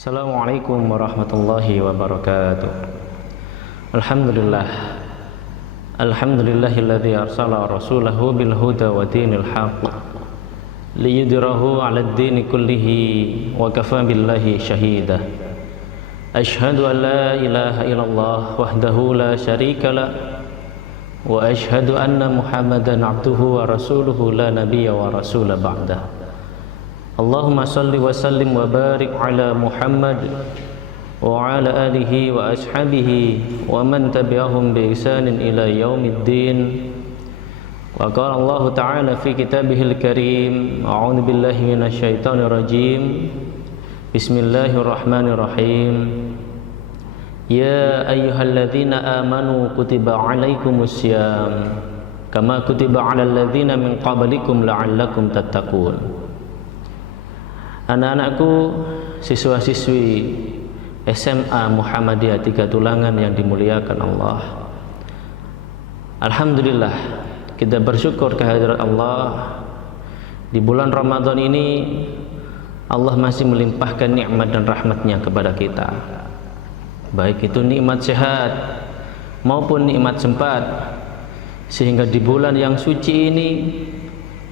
Assalamualaikum warahmatullahi wabarakatuh. Alhamdulillah. Alhamdulillahilladzi arsala rasulahu bil huda wa dinil haqq liyudhhirahu 'alad dini kullihi wa kafa billahi shahida. Asyhadu an la ilaha illallah wahdahu la syarika la wa asyhadu anna Muhammadan 'abduhu wa rasuluhu la nabiyya wa rasula ba'da. Allahumma salli wa sallim wa barik ala Muhammad wa ala alihi wa ashabihi wa man tabi'ahum bi ihsanin ila yaumiddin. Wa qala Allah ta'ala fi kitabihil karim, a'udzu billahi minasy syaithanir rajim. Bismillahirrahmanirrahim. Ya ayyuhalladzina amanu kutiba 'alaikumus syiyam kama kutiba 'alal ladzina min qablikum la'allakum tattaqun. Anak-anakku, siswa-siswi SMA Muhammadiyah Tiga Tulangan yang dimuliakan Allah. Alhamdulillah, kita bersyukur kehadirat Allah. Di bulan Ramadan ini Allah masih melimpahkan nikmat dan rahmatnya kepada kita, baik itu nikmat sehat maupun nikmat sempat, sehingga di bulan yang suci ini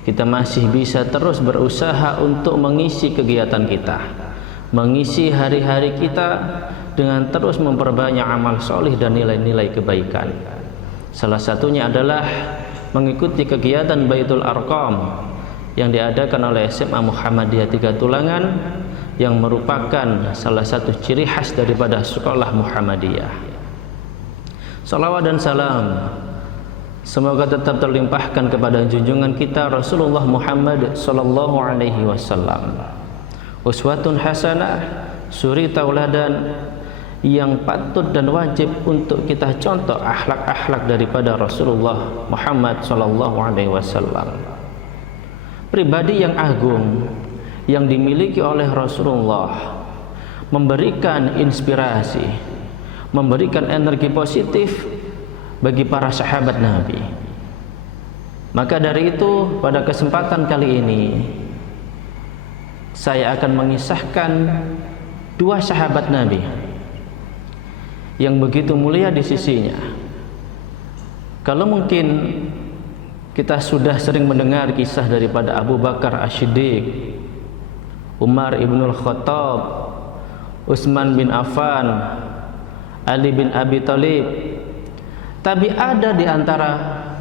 kita masih bisa terus berusaha untuk mengisi kegiatan kita, mengisi hari-hari kita dengan terus memperbanyak amal solih dan nilai-nilai kebaikan. Salah satunya adalah mengikuti kegiatan Baitul Arqam yang diadakan oleh SMA Muhammadiyah Tiga Tulangan, yang merupakan salah satu ciri khas daripada sekolah Muhammadiyah. Salawat dan salam semoga tetap terlimpahkan kepada junjungan kita Rasulullah Muhammad sallallahu alaihi wasallam, uswatun hasanah, suri tauladan yang patut dan wajib untuk kita contoh akhlak-akhlak daripada Rasulullah Muhammad sallallahu alaihi wasallam. Pribadi yang agung yang dimiliki oleh Rasulullah, memberikan inspirasi, memberikan energi positif bagi para sahabat Nabi. Maka dari itu, pada kesempatan kali ini saya akan mengisahkan dua sahabat Nabi yang begitu mulia di sisinya. Kalau mungkin kita sudah sering mendengar kisah daripada Abu Bakar As-Siddiq, Umar ibnul Khattab, Utsman bin Affan, Ali bin Abi Thalib, tapi ada di antara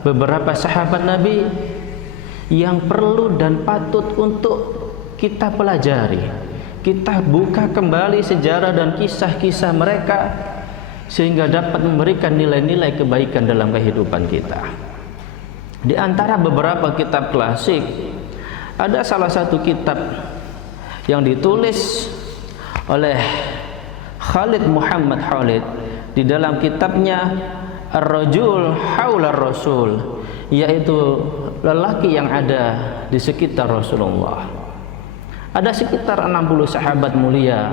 beberapa sahabat Nabi yang perlu dan patut untuk kita pelajari. Kita buka kembali sejarah dan kisah-kisah mereka sehingga dapat memberikan nilai-nilai kebaikan dalam kehidupan kita. Di antara beberapa kitab klasik, ada salah satu kitab yang ditulis oleh Khalid Muhammad Khalid di dalam kitabnya Ar-Rajul Haular Rasul, yaitu lelaki yang ada di sekitar Rasulullah. Ada sekitar 60 sahabat mulia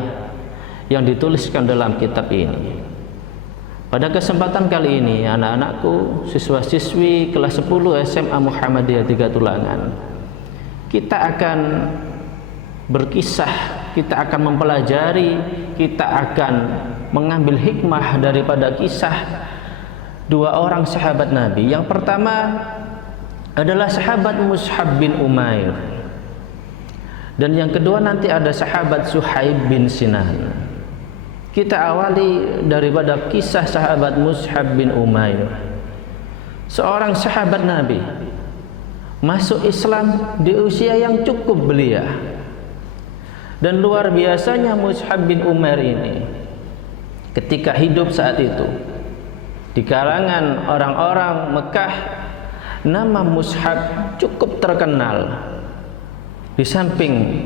yang dituliskan dalam kitab ini. Pada kesempatan kali ini, anak-anakku, siswa-siswi kelas 10 SMA Muhammadiyah Tiga Tulangan, kita akan berkisah, kita akan mempelajari, kita akan mengambil hikmah daripada kisah dua orang sahabat Nabi. Yang pertama adalah sahabat Mus'ab bin Umair, dan yang kedua nanti ada sahabat Suhaib bin Sinan. Kita awali daripada kisah sahabat Mus'ab bin Umair, seorang sahabat Nabi masuk Islam di usia yang cukup belia. Dan luar biasanya Mus'ab bin Umair ini ketika hidup saat itu di kalangan orang-orang Mekah, nama Mus'ab cukup terkenal. Di samping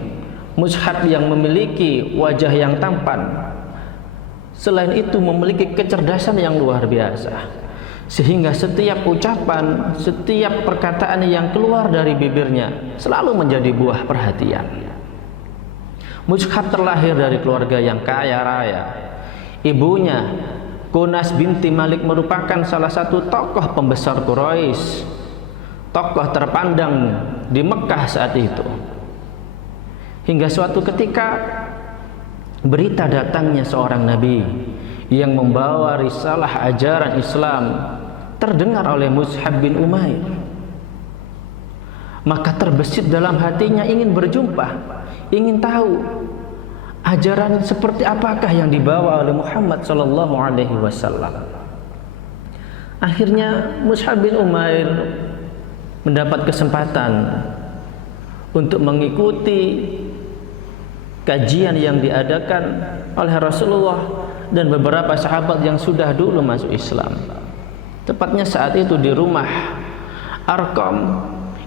Mus'ab yang memiliki wajah yang tampan, selain itu memiliki kecerdasan yang luar biasa, sehingga setiap ucapan, setiap perkataan yang keluar dari bibirnya selalu menjadi buah perhatian. Mus'ab terlahir dari keluarga yang kaya raya. Ibunya Kunas binti Malik merupakan salah satu tokoh pembesar Quraisy, tokoh terpandang di Mekah saat itu. Hingga suatu ketika berita datangnya seorang nabi yang membawa risalah ajaran Islam terdengar oleh Mus'ab bin Umair, maka terbesit dalam hatinya ingin berjumpa, ingin tahu ajaran seperti apakah yang dibawa oleh Muhammad sallallahu alaihi wasallam. Akhirnya Mus'ab bin Umair mendapat kesempatan untuk mengikuti kajian yang diadakan oleh Rasulullah dan beberapa sahabat yang sudah dulu masuk Islam. Tepatnya saat itu di rumah Arqam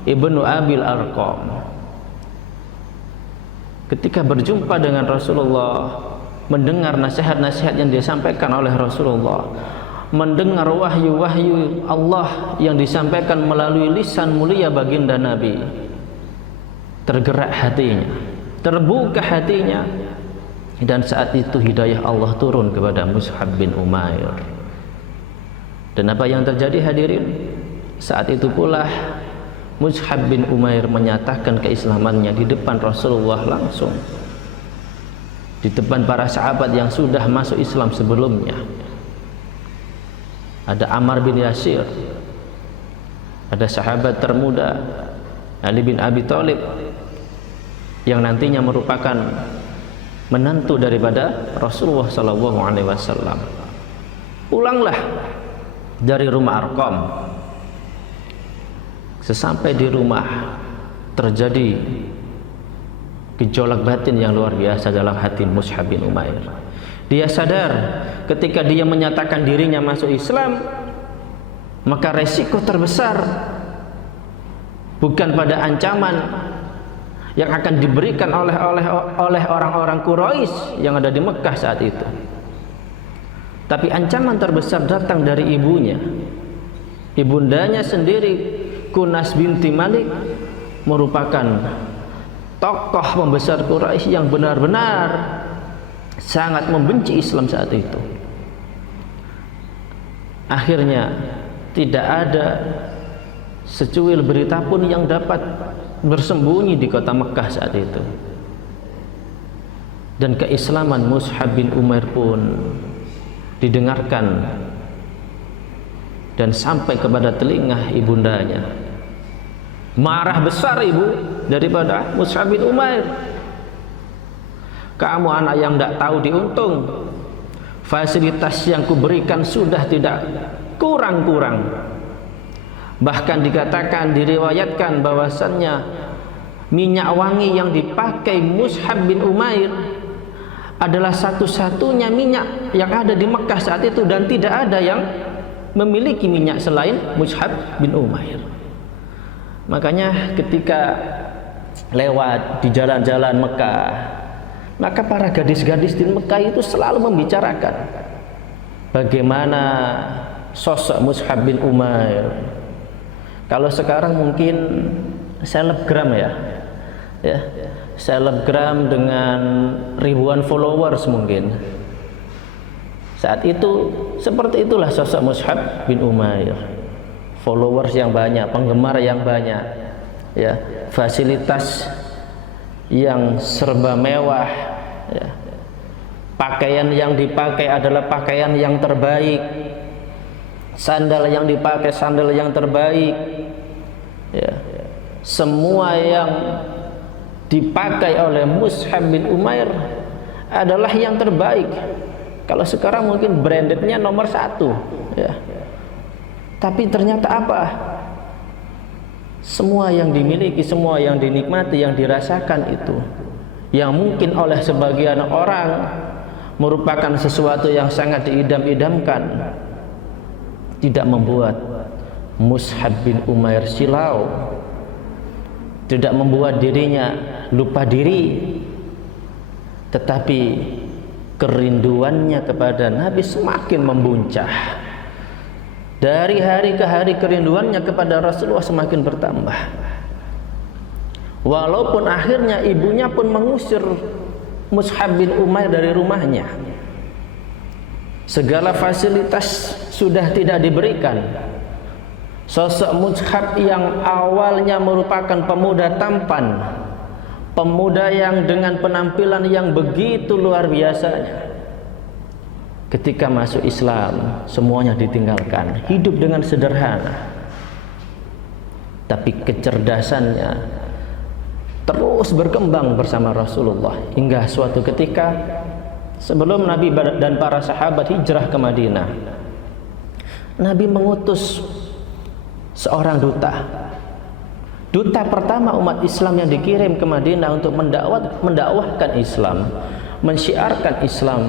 ibnu Abil Arqam. Ketika berjumpa dengan Rasulullah, mendengar nasihat-nasihat yang disampaikan oleh Rasulullah, mendengar wahyu-wahyu Allah yang disampaikan melalui lisan mulia baginda Nabi, tergerak hatinya, terbuka hatinya, dan saat itu hidayah Allah turun kepada Mus'ab bin Umair. Dan apa yang terjadi hadirin? Saat itu pula Mus'ab bin Umair menyatakan keislamannya di depan Rasulullah langsung, di depan para sahabat yang sudah masuk Islam sebelumnya. Ada Ammar bin Yasir, ada sahabat termuda Ali bin Abi Thalib yang nantinya merupakan menantu daripada Rasulullah sallallahu alaihi wasallam. Pulanglah dari rumah Arqam. Sesampai di rumah terjadi gejolak batin yang luar biasa dalam hati Mus'ab bin Umair. Dia sadar ketika dia menyatakan dirinya masuk Islam, maka resiko terbesar bukan pada ancaman yang akan diberikan oleh orang-orang Quraisy yang ada di Mekah saat itu, tapi ancaman terbesar datang dari ibunya, ibundanya sendiri, Kunas binti Malik, merupakan tokoh pembesar Quraisy yang benar-benar sangat membenci Islam saat itu. Akhirnya tidak ada secuil berita pun yang dapat bersembunyi di kota Mekah saat itu. Dan keislaman Mus'ab bin Umair pun didengarkan dan sampai kepada telinga ibundanya. Marah besar ibu daripada Mus'ab bin Umair. Kamu anak yang tidak tahu diuntung. Fasilitas yang kuberikan sudah tidak kurang-kurang. Bahkan dikatakan, diriwayatkan bahwasannya minyak wangi yang dipakai Mus'ab bin Umair adalah satu-satunya minyak yang ada di Mekah saat itu, dan tidak ada yang memiliki minyak selain Mus'ab bin Umair. Makanya ketika lewat di jalan-jalan Mekah, maka para gadis-gadis di Mekah itu selalu membicarakan bagaimana sosok Mus'ab bin Umair. Kalau sekarang mungkin selebgram ya, selebgram dengan ribuan followers mungkin. Saat itu seperti itulah sosok Mus'ab bin Umair. Followers yang banyak, penggemar yang banyak, ya, fasilitas yang serba mewah, ya. Pakaian yang dipakai adalah pakaian yang terbaik, sandal yang dipakai sandal yang terbaik, ya. Semua yang dipakai oleh Mus'ab bin Umair adalah yang terbaik. Kalau sekarang mungkin brandednya nomor 1, ya. Tapi ternyata apa? Semua yang dimiliki, semua yang dinikmati, yang dirasakan itu, yang mungkin oleh sebagian orang merupakan sesuatu yang sangat diidam-idamkan, tidak membuat Mus'ab bin Umair silau, tidak membuat dirinya lupa diri, tetapi kerinduannya kepada Nabi semakin membuncah. Dari hari ke hari kerinduannya kepada Rasulullah semakin bertambah. Walaupun akhirnya ibunya pun mengusir Mus'ab bin Umair dari rumahnya. Segala fasilitas sudah tidak diberikan. Sosok Mus'ab yang awalnya merupakan pemuda tampan, pemuda yang dengan penampilan yang begitu luar biasanya. Ketika masuk Islam, semuanya ditinggalkan, hidup dengan sederhana. Tapi kecerdasannya terus berkembang bersama Rasulullah hingga suatu ketika sebelum Nabi dan para sahabat hijrah ke Madinah, Nabi mengutus seorang duta pertama umat Islam yang dikirim ke Madinah untuk mendakwahkan Islam, mensyiarkan Islam.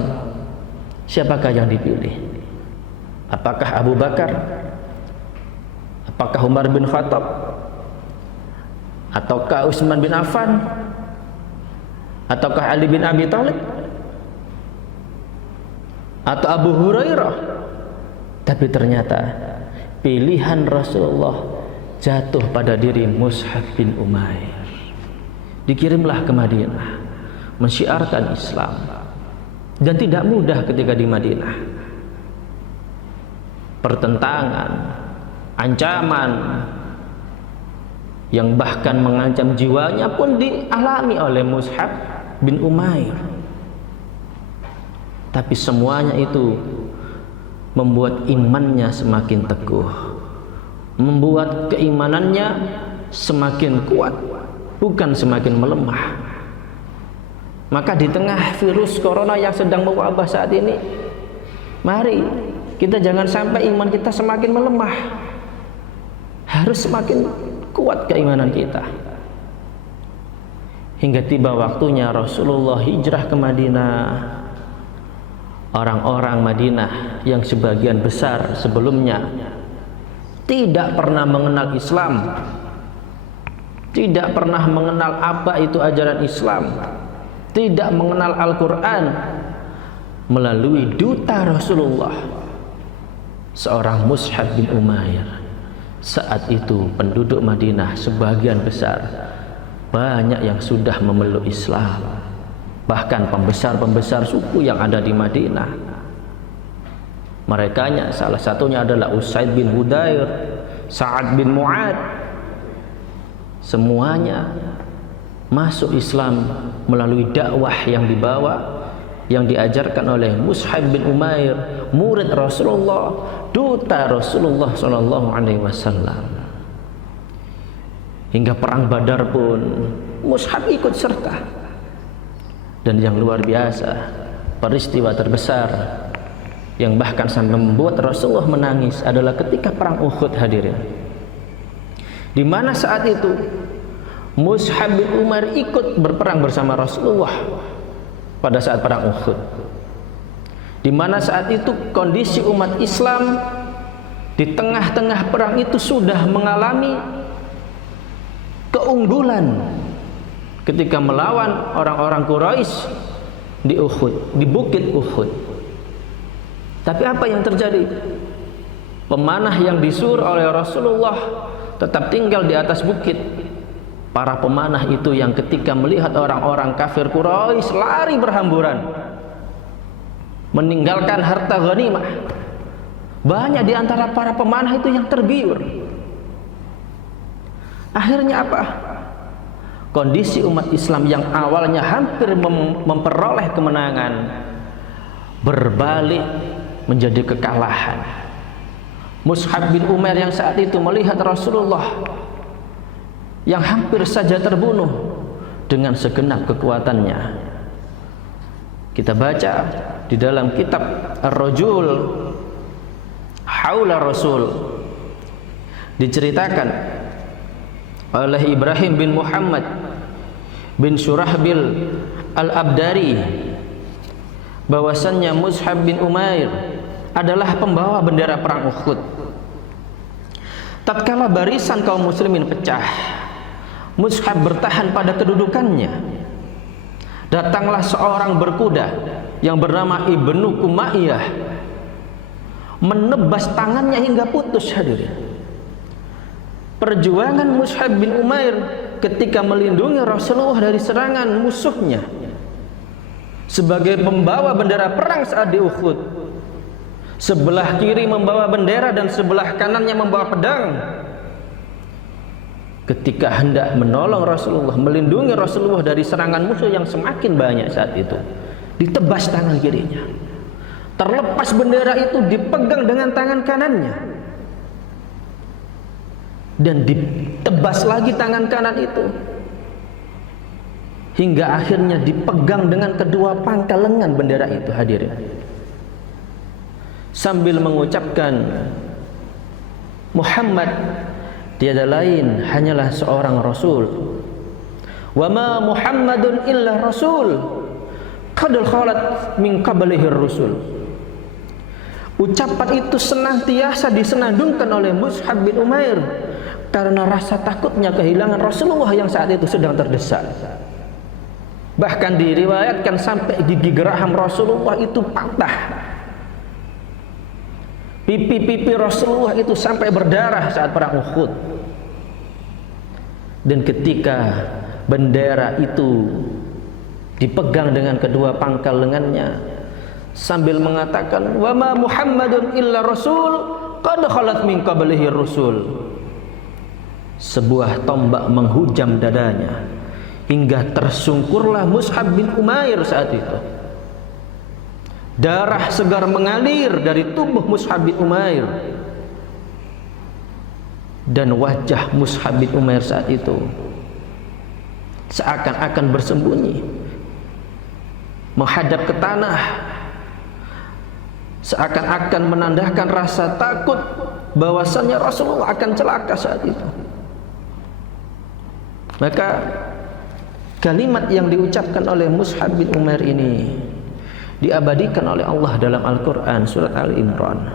Siapakah yang dipilih? Apakah Abu Bakar? Apakah Umar bin Khattab? Ataukah Utsman bin Affan? Ataukah Ali bin Abi Thalib? Atau Abu Hurairah? Tapi ternyata pilihan Rasulullah jatuh pada diri Mus'ab bin Umair. Dikirimlah ke Madinah mensyiarkan Islam. Dan tidak mudah ketika di Madinah. Pertentangan, ancaman yang bahkan mengancam jiwanya pun dialami oleh Mus'ab bin Umair. Tapi semuanya itu membuat imannya semakin teguh, membuat keimanannya semakin kuat, bukan semakin melemah. Maka di tengah virus corona yang sedang mewabah saat ini, mari kita jangan sampai iman kita semakin melemah. Harus semakin kuat keimanan kita. Hingga tiba waktunya Rasulullah hijrah ke Madinah. Orang-orang Madinah yang sebagian besar sebelumnya tidak pernah mengenal Islam, tidak pernah mengenal apa itu ajaran Islam, tidak mengenal Al-Quran, melalui duta Rasulullah, seorang Mus'ab bin Umair. Saat itu penduduk Madinah sebagian besar banyak yang sudah memeluk Islam. Bahkan pembesar-pembesar suku yang ada di Madinah, merekanya salah satunya adalah Usaid bin Hudair, Sa'ad bin Mu'ad. Semuanya masuk Islam melalui dakwah yang dibawa, yang diajarkan oleh Mus'ab bin Umair, murid Rasulullah, duta Rasulullah SAW. Hingga perang Badar pun Mus'ab ikut serta. Dan yang luar biasa, peristiwa terbesar yang bahkan sampai membuat Rasulullah menangis adalah ketika perang Uhud, hadirin. Di mana saat itu Mus'ab bin Umair ikut berperang bersama Rasulullah pada saat perang Uhud. Di mana saat itu kondisi umat Islam di tengah-tengah perang itu sudah mengalami keunggulan ketika melawan orang-orang Quraisy di Uhud, di bukit Uhud. Tapi apa yang terjadi? Pemanah yang disuruh oleh Rasulullah tetap tinggal di atas bukit. Para pemanah itu yang ketika melihat orang-orang kafir Quraisy lari berhamburan meninggalkan harta ghanimah, banyak di antara para pemanah itu yang tergiur. Akhirnya apa? Kondisi umat Islam yang awalnya hampir memperoleh kemenangan berbalik menjadi kekalahan. Mus'ab bin Umair yang saat itu melihat Rasulullah yang hampir saja terbunuh dengan segenap kekuatannya. Kita baca di dalam kitab Ar-Rajul Haula Rasul, diceritakan oleh Ibrahim bin Muhammad bin Surahbil Al-Abdari bahwasannya Mus'ab bin Umair adalah pembawa bendera perang Uhud. Tatkala barisan kaum muslimin pecah, Mus'ab bertahan pada kedudukannya. Datanglah seorang berkuda yang bernama Ibnu Umayyah, menebas tangannya hingga putus, hadirin. Perjuangan Mus'ab bin Umair ketika melindungi Rasulullah dari serangan musuhnya sebagai pembawa bendera perang saat di Uhud. Sebelah kiri membawa bendera dan sebelah kanannya membawa pedang. ketika hendak menolong Rasulullah, melindungi Rasulullah dari serangan musuh yang semakin banyak saat itu, ditebas tangan kirinya. Terlepas bendera itu dipegang dengan tangan kanannya, dan ditebas lagi tangan kanan itu, hingga akhirnya dipegang dengan kedua pangkal lengan bendera itu, hadirin, sambil mengucapkan, Muhammad tiada lain hanyalah seorang rasul. Wa ma Muhammadun illa rasul qad khalat min qablihi rusul. Ucapan itu senantiasa disenandungkan oleh Mus'ab bin Umair karena rasa takutnya kehilangan Rasulullah yang saat itu sedang terdesak. Bahkan diriwayatkan sampai gigi geraham Rasulullah itu patah. Pipi-pipi Rasulullah itu sampai berdarah saat perang Uhud. Dan ketika bendera itu dipegang dengan kedua pangkal lengannya, sambil mengatakan, wa ma Muhammadun illa rasul qad khalat min qablihi rusul, sebuah tombak menghujam dadanya hingga tersungkurlah Mus'ab bin Umair saat itu. Darah segar mengalir dari tubuh Mus'ab bin Umair, dan wajah Mus'ab bin Umair saat itu seakan-akan bersembunyi menghadap ke tanah, seakan-akan menandakan rasa takut bahwasannya Rasulullah akan celaka saat itu. Maka kalimat yang diucapkan oleh Mus'ab bin Umair ini diabadikan oleh Allah dalam Al-Quran surat Al-Imran.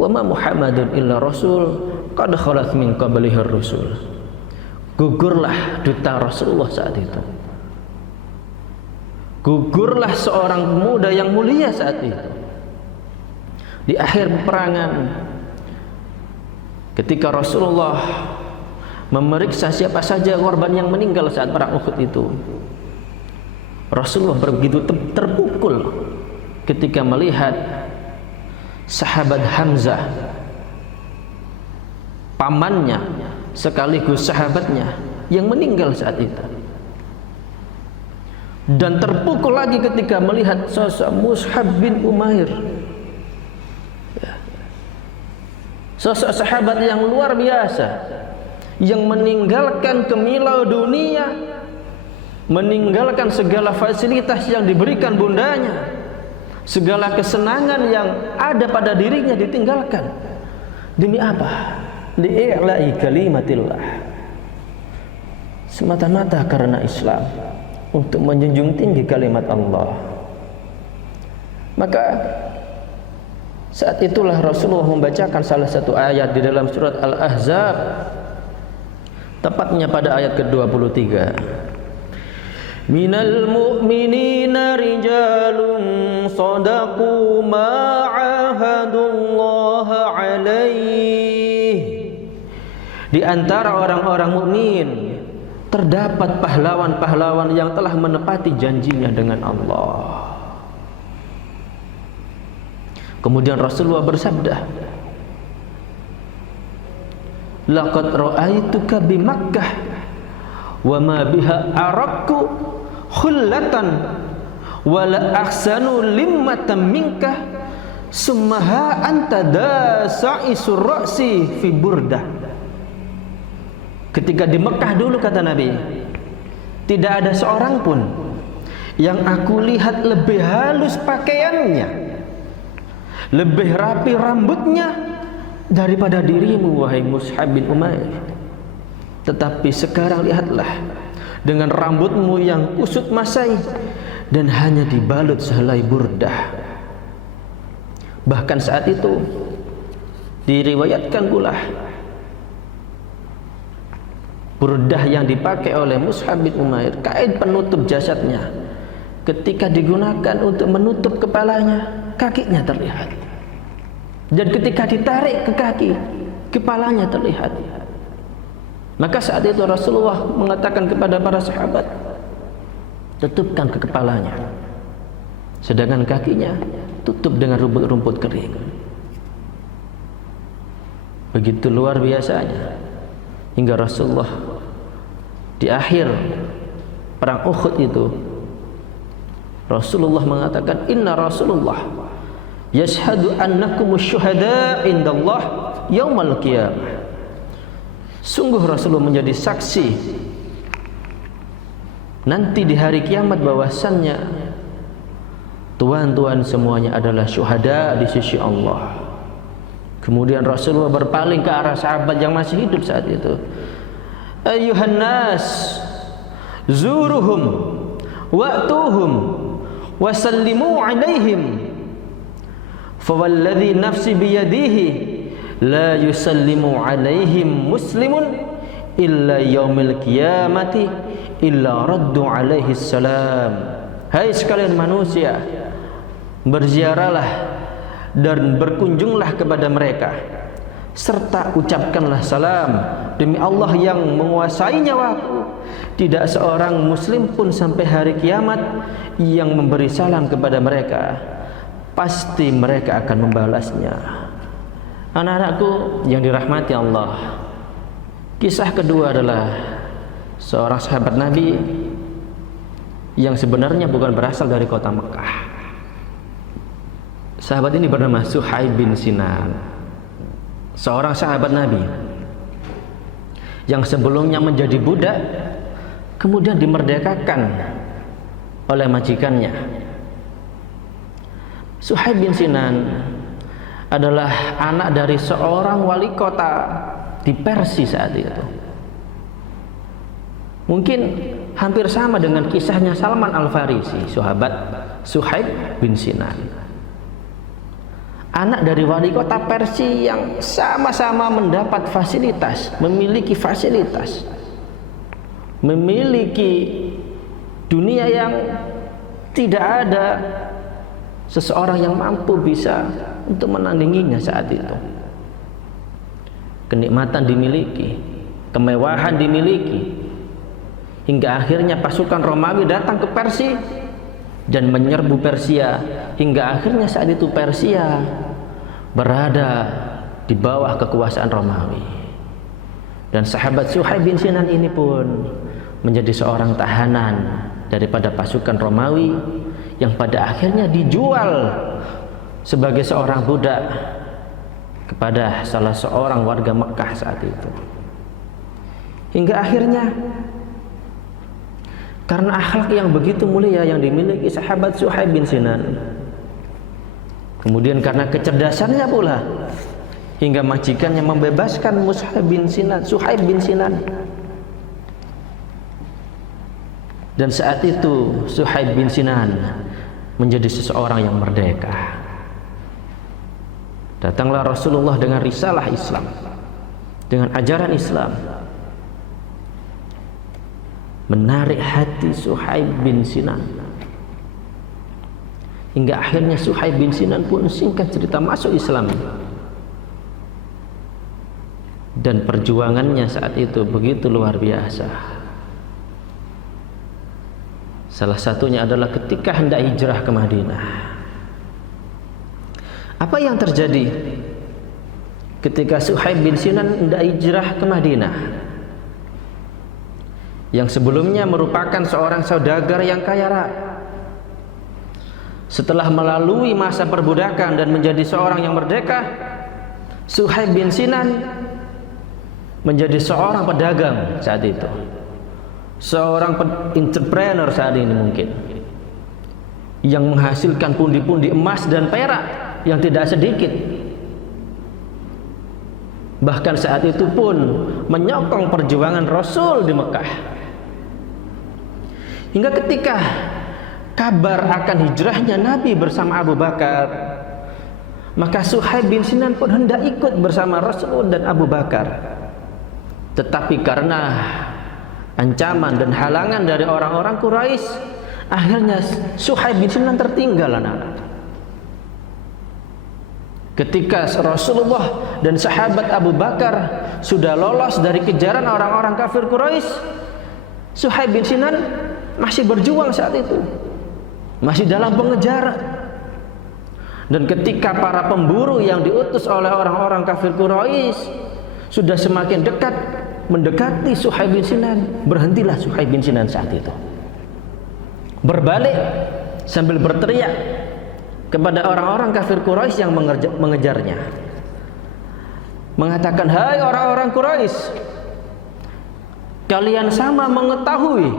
Wa ma Muhammadun illa rasul qad khalat min qablihi rusul. Gugurlah duta Rasulullah saat itu. Gugurlah seorang pemuda yang mulia saat itu. Di akhir peperangan, ketika Rasulullah memeriksa siapa saja korban yang meninggal saat perang Uhud itu, Rasulullah begitu terpukul ketika melihat sahabat Hamzah, pamannya sekaligus sahabatnya, yang meninggal saat itu. Dan terpukul lagi ketika melihat sosok Mus'ab bin Umair, sosok sahabat yang luar biasa, yang meninggalkan kemilau dunia, meninggalkan segala fasilitas yang diberikan bundanya, segala kesenangan yang ada pada dirinya ditinggalkan. Demi apa? Li'i'la'i kalimatillah, semata-mata karena Islam, untuk menjunjung tinggi kalimat Allah. Maka saat itulah Rasulullah membacakan salah satu ayat di dalam surat Al-Ahzab, tepatnya pada ayat ke-23. Minal mu'minina rijalun sadaqu ma 'ahadullaha 'alaih. Di antara orang-orang mukmin terdapat pahlawan-pahlawan yang telah menepati janjinya dengan Allah. Kemudian Rasulullah bersabda, laqad ra'aituka bi Makkah wa ma biha araku khullatan wa la ahsanu limmatan minka summaha anta dasa'isur ra'si fi burdah. Ketika di Mekah dulu, kata Nabi, tidak ada seorang pun yang aku lihat lebih halus pakaiannya, lebih rapi rambutnya daripada dirimu, wahai Mus'ab bin Umair. Tetapi sekarang lihatlah, dengan rambutmu yang usut masai dan hanya dibalut sehelai burdah. Bahkan saat itu diriwayatkan pula, burdah yang dipakai oleh Mus'ab bin Umair, kain penutup jasadnya, ketika digunakan untuk menutup kepalanya, kakinya terlihat. Dan ketika ditarik ke kaki, kepalanya terlihat. Maka saat itu Rasulullah mengatakan kepada para sahabat, tutupkan ke kepalanya, sedangkan kakinya tutup dengan rumput-rumput kering. Begitu luar biasanya hingga Rasulullah di akhir perang Uhud itu Rasulullah mengatakan, inna Rasulullah yashhadu annakum syuhada indallah yaumal qiyamah. Sungguh Rasulullah menjadi saksi nanti di hari kiamat bahwasannya tuan-tuan semuanya adalah syuhada di sisi Allah. Kemudian Rasulullah berpaling ke arah sahabat yang masih hidup saat itu. Ayyuhan nas zuruhum wa'tuhum wasallimu alaihim fawalladhi nafsi biyadihi la yusallimu alaihim muslimun illa yaumil qiyamati illa raddu alaihi salam. Hai sekalian manusia, berziarahlah dan berkunjunglah kepada mereka serta ucapkanlah salam demi Allah yang menguasai nyawaku. Tidak seorang muslim pun sampai hari kiamat yang memberi salam kepada mereka, pasti mereka akan membalasnya. Anak-anakku yang dirahmati Allah, kisah kedua adalah seorang sahabat Nabi yang sebenarnya bukan berasal dari kota Mekah. Sahabat ini bernama Suhaib bin Sinan, seorang sahabat Nabi yang sebelumnya menjadi budak, kemudian dimerdekakan oleh majikannya. Suhaib bin Sinan adalah anak dari seorang wali kota di Persia saat itu. Mungkin hampir sama dengan kisahnya Salman Al-Farisi, sahabat Suhaib bin Sinan. Anak dari wali kota Persia yang sama-sama mendapat fasilitas, memiliki fasilitas, memiliki dunia yang tidak ada seseorang yang mampu bisa untuk menandinginya saat itu. Kenikmatan dimiliki, kemewahan dimiliki, hingga akhirnya pasukan Romawi datang ke Persia dan menyerbu Persia, hingga akhirnya saat itu Persia berada di bawah kekuasaan Romawi. Dan sahabat Suhaib bin Sinan ini pun menjadi seorang tahanan daripada pasukan Romawi yang pada akhirnya dijual sebagai seorang budak kepada salah seorang warga Mekah saat itu. Hingga akhirnya karena akhlak yang begitu mulia yang dimiliki sahabat Suhaib bin Sinan, kemudian karena kecerdasannya pula, hingga majikannya membebaskan Suhaib bin Sinan. Dan saat itu Suhaib bin Sinan menjadi seseorang yang merdeka. Datanglah Rasulullah dengan risalah Islam, dengan ajaran Islam, menarik hati Suhaib bin Sinan, hingga akhirnya Suhaib bin Sinan pun singkat cerita masuk Islam. Dan perjuangannya saat itu begitu luar biasa. Salah satunya adalah ketika hendak hijrah ke Madinah. Apa yang terjadi ketika Suhaib bin Sinan hendak hijrah ke Madinah, yang sebelumnya merupakan seorang saudagar yang kaya raya? Setelah melalui masa perbudakan dan menjadi seorang yang merdeka, Suhaib bin Sinan menjadi seorang pedagang saat itu, seorang entrepreneur saat ini mungkin, yang menghasilkan pundi-pundi emas dan perak yang tidak sedikit. Bahkan saat itu pun menyokong perjuangan Rasul di Mekah. Hingga ketika kabar akan hijrahnya Nabi bersama Abu Bakar, maka Suhaib bin Sinan pun hendak ikut bersama Rasul dan Abu Bakar. Tetapi karena ancaman dan halangan dari orang-orang Quraisy, akhirnya Suhaib bin Sinan tertinggal, anak-anak. Ketika Rasulullah dan sahabat Abu Bakar sudah lolos dari kejaran orang-orang kafir Quraisy, Suhaib bin Sinan masih berjuang saat itu, masih dalam pengejaran. Dan ketika para pemburu yang diutus oleh orang-orang kafir Quraisy sudah semakin dekat, mendekati Suhaib bin Sinan. Berhentilah Suhaib bin Sinan saat itu, berbalik sambil berteriak kepada orang-orang kafir Quraisy yang mengejarnya, mengatakan, "Hai orang-orang Quraisy, kalian sama mengetahui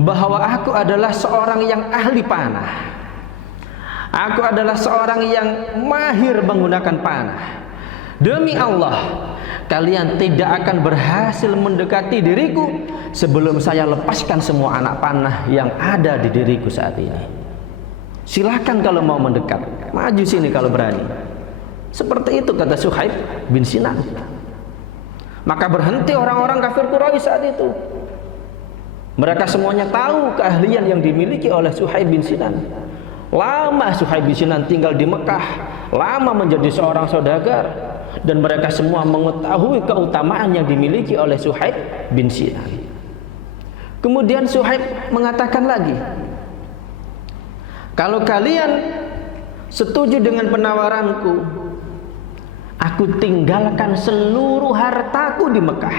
bahwa aku adalah seorang yang ahli panah. Aku adalah seorang yang mahir menggunakan panah. Demi Allah, kalian tidak akan berhasil mendekati diriku sebelum saya lepaskan semua anak panah yang ada di diriku saat ini. Silakan kalau mau mendekat, maju sini kalau berani." Seperti itu kata Suhaib bin Sinan. Maka berhenti orang-orang kafir Quraisy saat itu. Mereka semuanya tahu keahlian yang dimiliki oleh Suhaib bin Sinan. Lama Suhaib bin Sinan tinggal di Mekah, lama menjadi seorang saudagar, dan mereka semua mengetahui keutamaan yang dimiliki oleh Suhaib bin Sinan. Kemudian Suhaib mengatakan lagi, "Kalau kalian setuju dengan penawaranku, aku tinggalkan seluruh hartaku di Mekah,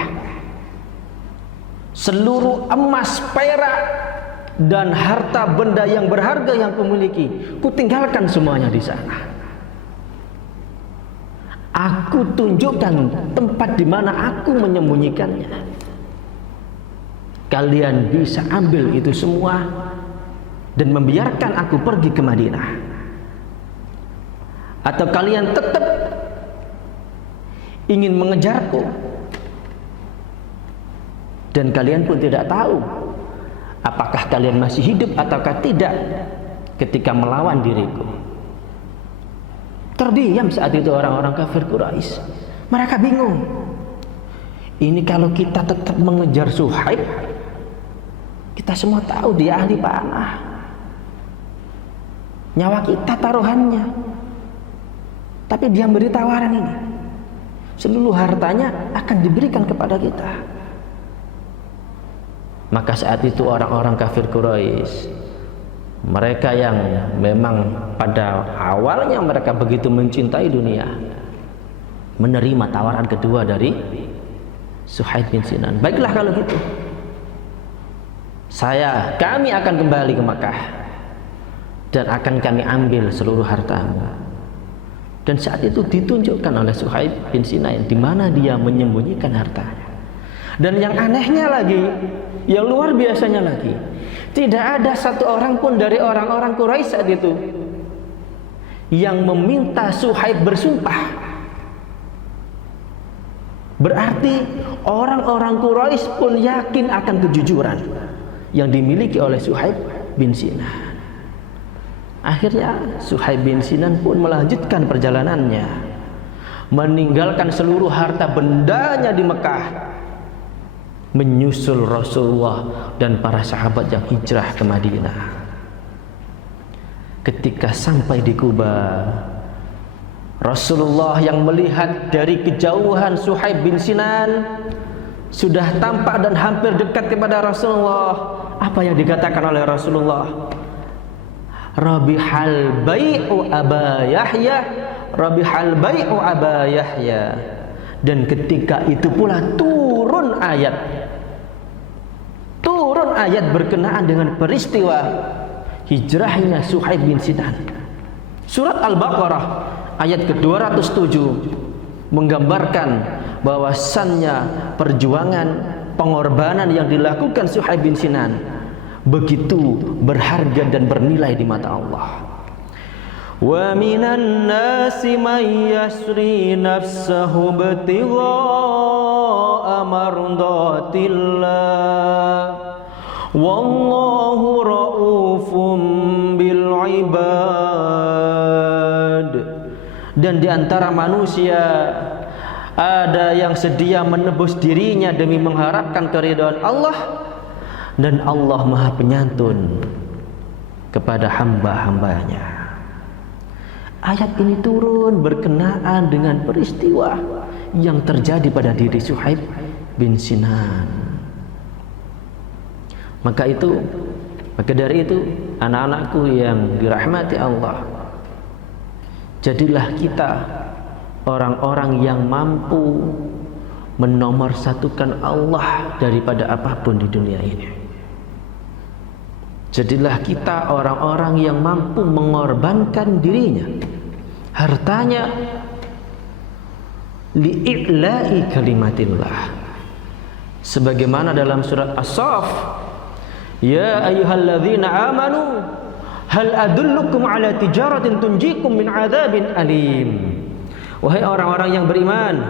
seluruh emas, perak, dan harta benda yang berharga yang kumiliki, ku tinggalkan semuanya di sana. Aku tunjukkan tempat di mana aku menyembunyikannya. Kalian bisa ambil itu semua dan membiarkan aku pergi ke Madinah, atau kalian tetap ingin mengejarku dan kalian pun tidak tahu apakah kalian masih hidup ataukah tidak ketika melawan diriku." Terdiam saat itu orang-orang kafir Quraisy. Mereka bingung. Ini kalau kita tetap mengejar Suhaib, kita semua tahu dia ahli panah, nyawa kita taruhannya, tapi dia beri tawaran ini, seluruh hartanya akan diberikan kepada kita. Maka saat itu orang-orang kafir Quraisy, mereka yang memang pada awalnya mereka begitu mencintai dunia, menerima tawaran kedua dari Suhaib bin Sinan. Baiklah kalau gitu, kami akan kembali ke Makkah dan akan kami ambil seluruh hartamu. Dan saat itu ditunjukkan oleh Suhaib bin Sinan di mana dia menyembunyikan hartanya. Dan yang anehnya lagi, yang luar biasanya lagi, tidak ada satu orang pun dari orang-orang Quraisy saat itu yang meminta Suhaib bersumpah. Berarti orang-orang Quraisy pun yakin akan kejujuran yang dimiliki oleh Suhaib bin Sinan. Akhirnya Suhaib bin Sinan pun melanjutkan perjalanannya, meninggalkan seluruh harta bendanya di Mekah, menyusul Rasulullah dan para sahabat yang hijrah ke Madinah. Ketika sampai di Kuba, Rasulullah yang melihat dari kejauhan Suhaib bin Sinan sudah tampak dan hampir dekat kepada Rasulullah. Apa yang dikatakan oleh Rasulullah? "Rabihal bai'u Aba Yahya, Rabihal bai'u Aba Yahya." Dan ketika itu pula turun ayat berkenaan dengan peristiwa hijrahnya Suhaib bin Sinan. Surat Al-Baqarah ayat ke-207 menggambarkan bahwasannya perjuangan, pengorbanan yang dilakukan Suhaib bin Sinan begitu berharga dan bernilai di mata Allah. Wa minan nasi may yasri nafsahu ibtigha'a mardatillah wallahu raufum bil ibad. Dan di antara manusia ada yang sedia menebus dirinya demi mengharapkan keridhaan Allah, dan Allah Maha Penyantun kepada hamba-hambanya. Ayat ini turun berkenaan dengan peristiwa yang terjadi pada diri Suhaib bin Sinan. Maka dari itu anak-anakku yang dirahmati Allah, jadilah kita orang-orang yang mampu menomorsatukan Allah daripada apapun di dunia ini. Jadilah kita orang-orang yang mampu mengorbankan dirinya, hartanya, li'i'la'i kalimatillah. Sebagaimana dalam surat As-Saff, ya ayyuhalladzina amanu hal adullukum ala tijaratin tunjikum min adzabin alim. Wahai orang-orang yang beriman,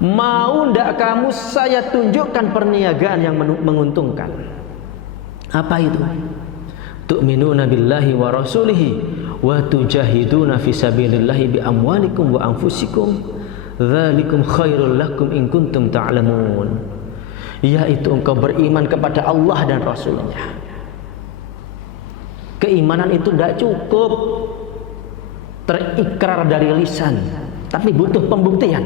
mau ndak kamu saya tunjukkan perniagaan yang menguntungkan? Apa itu? Tu'minuna billahi wa rasulihi wa tujahiduna fi sabilillahi bi amwalikum wa anfusikum dzalikum khairul lakum in kuntum ta'lamun. Yaitu engkau beriman kepada Allah dan Rasulnya. Keimanan itu tidak cukup terikrar dari lisan, tapi butuh pembuktian.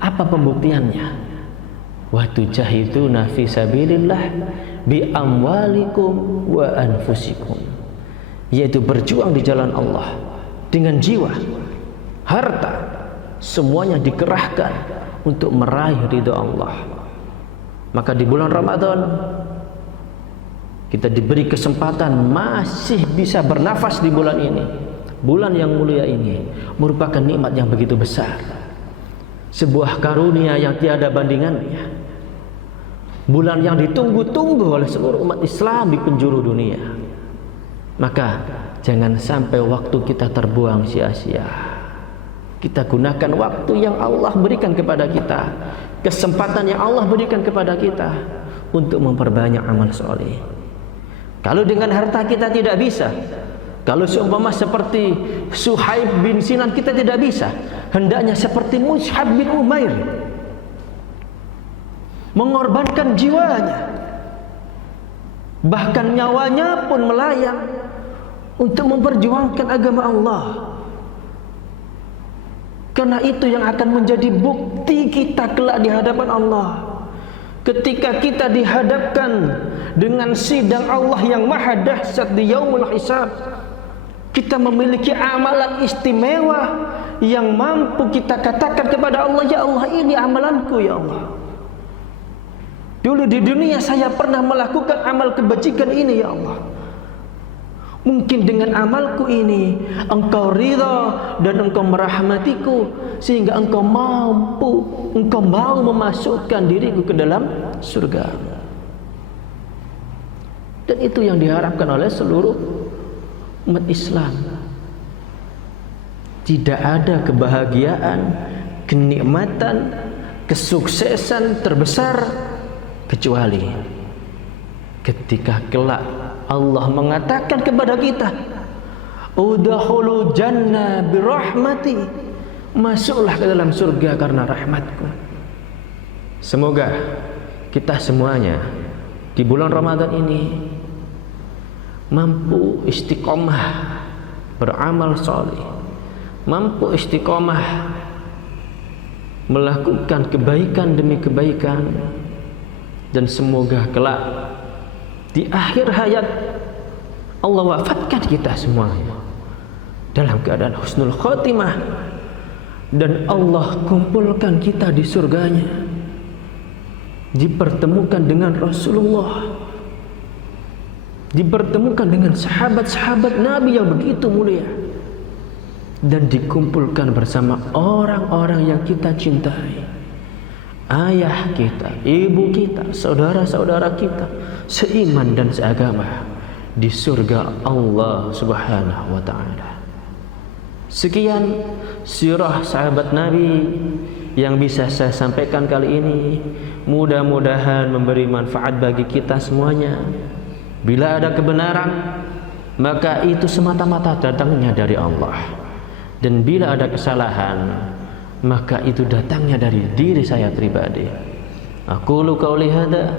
Apa pembuktiannya? Wa tujahiduna fi sabilillah bi amwalikum wa anfusikum, yaitu berjuang di jalan Allah dengan jiwa, harta, semuanya dikerahkan untuk meraih ridha Allah. Maka di bulan Ramadan kita diberi kesempatan masih bisa bernafas di bulan ini. Bulan yang mulia ini merupakan nikmat yang begitu besar, sebuah karunia yang tiada bandingannya. Bulan yang ditunggu-tunggu oleh seluruh umat Islam di penjuru dunia. Maka jangan sampai waktu kita terbuang sia-sia. Kita gunakan waktu yang Allah berikan kepada kita, kesempatan yang Allah berikan kepada kita untuk memperbanyak amal soleh. Kalau dengan harta kita tidak bisa, kalau seumpama seperti Suhaib bin Sinan kita tidak bisa, hendaknya seperti Mus'ab bin Umair, mengorbankan jiwanya, bahkan nyawanya pun melayang untuk memperjuangkan agama Allah. Karena itu yang akan menjadi bukti kita kelak di hadapan Allah. Ketika kita dihadapkan dengan sidang Allah yang maha dahsyat di yaumul hisab, kita memiliki amalan istimewa yang mampu kita katakan kepada Allah, ya Allah, ini amalanku ya Allah. Dulu di dunia saya pernah melakukan amal kebajikan ini ya Allah. Mungkin dengan amalku ini engkau ridha dan engkau merahmatiku, sehingga engkau mau memasukkan diriku ke dalam surga. Dan itu yang diharapkan oleh seluruh umat Islam. Tidak ada kebahagiaan, kenikmatan, kesuksesan terbesar kecuali ketika kelak Allah mengatakan kepada kita, udkhulul jannah birahmati, masuklah ke dalam surga karena rahmatku. Semoga kita semuanya di bulan Ramadan ini mampu istiqomah beramal saleh, mampu istiqomah melakukan kebaikan demi kebaikan, dan semoga kelak di akhir hayat Allah wafatkan kita semuanya dalam keadaan husnul khotimah, dan Allah kumpulkan kita di surganya, dipertemukan dengan Rasulullah, dipertemukan dengan sahabat-sahabat Nabi yang begitu mulia, dan dikumpulkan bersama orang-orang yang kita cintai, ayah kita, ibu kita, saudara-saudara kita, seiman dan seagama di surga Allah Subhanahu wa ta'ala. Sekian sirah sahabat Nabi yang bisa saya sampaikan kali ini. Mudah-mudahan memberi manfaat bagi kita semuanya. Bila ada kebenaran, maka itu semata-mata datangnya dari Allah, dan bila ada kesalahan, maka itu datangnya dari diri saya pribadi. Aqulu qauli hadza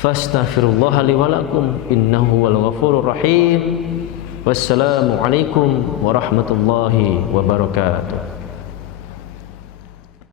fastaghfirullah li wa lakum innahu wal ghafurur rahim. Wassalamu alaikum warahmatullahi wabarakatuh.